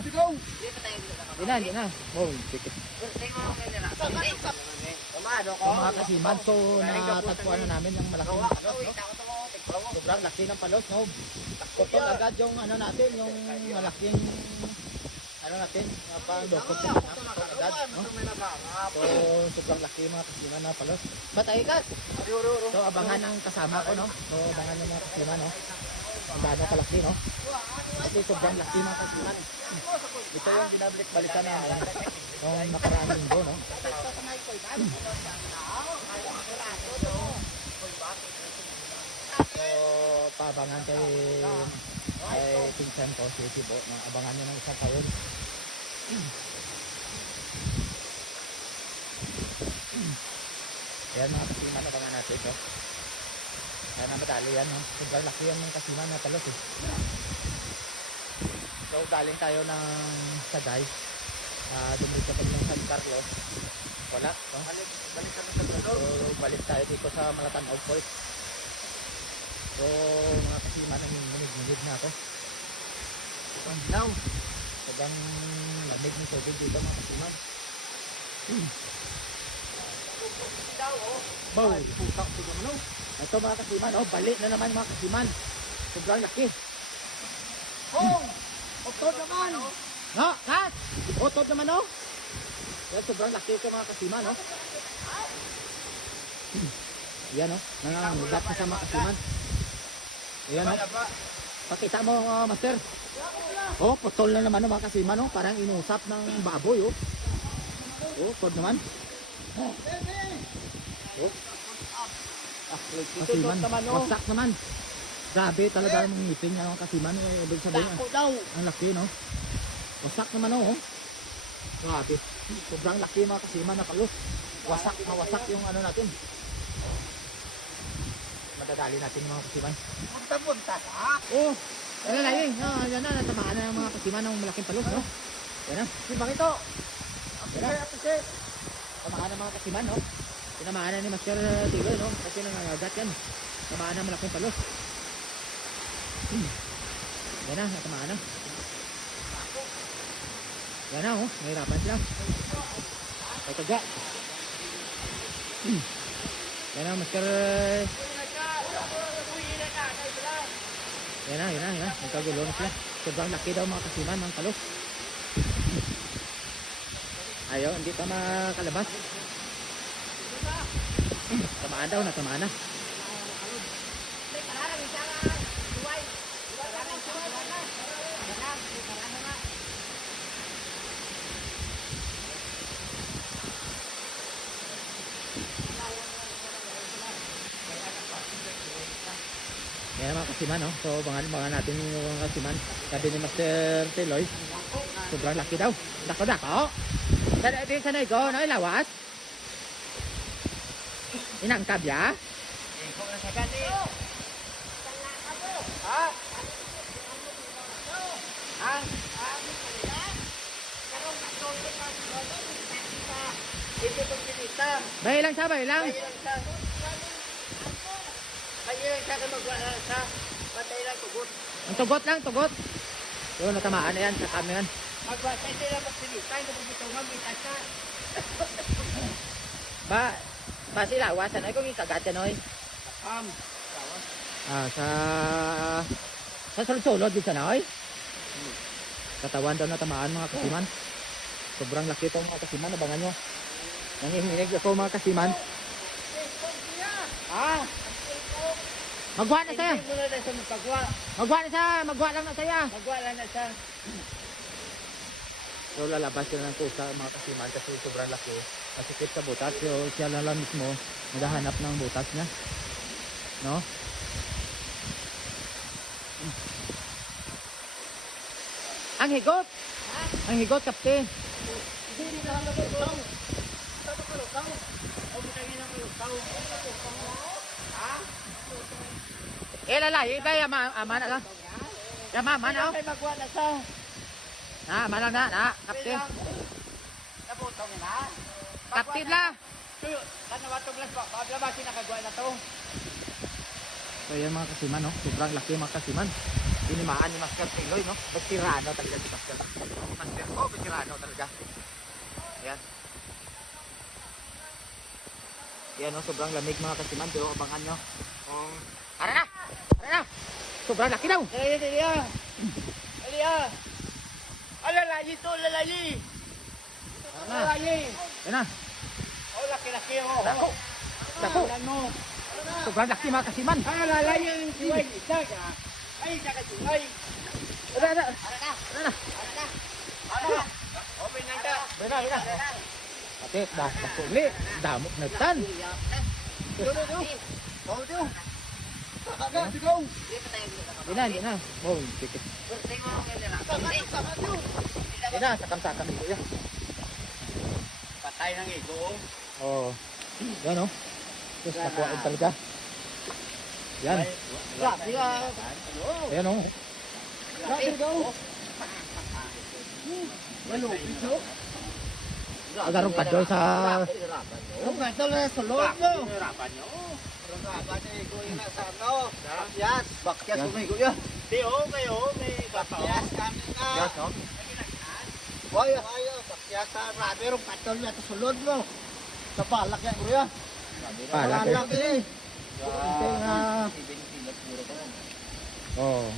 Hindi na. Oh, tikit. Mga kasiman, so natagpuan na namin yung malaking palos, no? Sobrang laki ng palos, no? Putol agad yung ano natin, yung malaking ano natin, pang-dokot agad, no? So, sobrang laki mga kasiman na palos. Batay ka! So, abangan ang kasama ko, no? So, abangan yung mga kasiman, no? Ang dano kalaki, no? Kasi sobrang laki mga kasiman. Ito yung binabalik-balikan namin noong nakaraang linggo, no? So, paabangan kay Pinsan ko, si Tibo, na abangan nyo ng isang taon. Ayan mga kasiman, abangan natin ito. Kaya na madali yan, no? Sobrang laki yan ng kasiman na palos, eh. So, galing tayo ng Sagay. Dumili ka pa ng San Carlos. Wala, no? Balik kami sa Salvador. So, balik tayo dito sa Malatan Outpost. So, mga kasiman, nanginig na ako. Sobrang dilaw. Sobrang lamig ng tubig dito, mga kasiman. Bow! Ito mga kasiman, oh, balik na naman mga kasiman. Sobrang laki. Oh! Otod naman! No, kat! Otod naman, oh! Yan, sobrang laki ito mga kasiman, oh. Yan, oh. Nangangulat na sa mga kasiman. Yan, oh. Pakita mo, master. Oh, putol na naman, oh, mga kasiman, oh. Parang inusap ng baboy, oh. Oh, otod naman. Oh. Kasiman, wasak naman. Grabe talaga ang ngipin niya ng kasiman. Ibig sabihin, ang laki, no? Wasak naman, oh. Grabe. Sobrang laki mga kasiman na palos. Wasak na wasak yung ano natin. Madadali natin mga kasiman. Punta-punta ka? Oh. Yan na, yan. Yan na, natamaan na ng mga kasiman ng malaking palos, no? Yan na. Sibang ito. Yan na. Tamaan ng mga kasiman, no? Tinamaan na ni Master Tiloy, no? Kasi nangangagat yan. Tamaan na malaking palos. Yan na, natamaan na. Yan na, oh. Nahirapan sila. Ay, taga. Yan na, Master. Yan na, yan na, yan na. Nagkagulo na sila. Sobrang laki daw mga kasiman ng palos. Ayaw, hindi pa makalabas. Tamaan daw, natamaan na. Yan mga kasiman, no? So, bangan natin yung mga kasiman. Sabi ni Master Tiloy, sobrang laki daw. Dako-dako. Sanay ko, no? Lawas. Inangkab ya? Ikaw na sa gani. Ha? Ha? Ito itong pinita. Bahay lang siya, bahay lang. Kaya lang siya kaya magwala sa patay lang tugot. Ang tugot lang, tugot. Yun, natamaan na yan, sa kami yan. Magwala, ito lang magpinita. Ito magpitawag, kita siya. Ba sila, wasan ay kung ikagat yan, oy. Sa sulod-sulod din sana, oy. Katawan daw natamaan mga kasiman. Sobrang laki itong mga kasiman, abangan nyo. Nangihinig ako mga kasiman. Ah! Magwa na saya. Hindi mo na siya magpagwa. Magwa na siya, magwa lang na saya. Magwala na siya. So lalabas sila ng pusa mga kasiman kasi sobrang laki. Masikip sa butas. So siya lang mismo naghahanap ng butas niya. No? Ang higot! Ang higot, kapte! Hindi na lang magpagwa. Saan ka lukaw? O bitangin ang lukaw. Ha? Lala, iba yung mana lang. Yung mana, oh. Ay magwa na siya. Mana na, kapte. Naputong na. Kapte la! Kanawatong lang po. Paglabasin na kagwa na to. So yan mga kasiman, no? Sobrang laki mga kasiman. Tinimaan ni Master Tiloy, no? Ba't tirano talaga si Master. ano talaga. Ayan. Ayan o, sobrang lamig mga kasiman. Pero abangan nyo. Tara na! Tara na! Sobrang laki daw! Alia! Alalayi to, alalayi! Tara na! Alalayi! Ayan na! Oh, laki-laki oh. Dako! Dako! Ano? Sobrang laki mga kasiman! Alalayi yung siway. Isaga. Ay, isaga siway. Tara na! Tara na! Ano? Oh, may nanda. Tara na! Ate, dako ulit! Damok na tan! Hindi na. Oh, tikit. Hindi na, sakam-sakam ito yan. Patay ng ego. Oo. Yan o. Tapos nakuhaan talaga. Yan. Ayan o. Agarong ka doon sa... Ang ganda na sa loob mo. Hirapan nyo. Hirapan nyo, ego yung nasa ano. Bakyas. Bakyas Yan. umigo yan. Di oh, kayo, may bakyas kami na. Yes, no? Why? Bakyas sa raberong katol niya sa sulod mo. Sa balak yan, bro yan. Palak eh. Balak eh. Ito nga... Oo.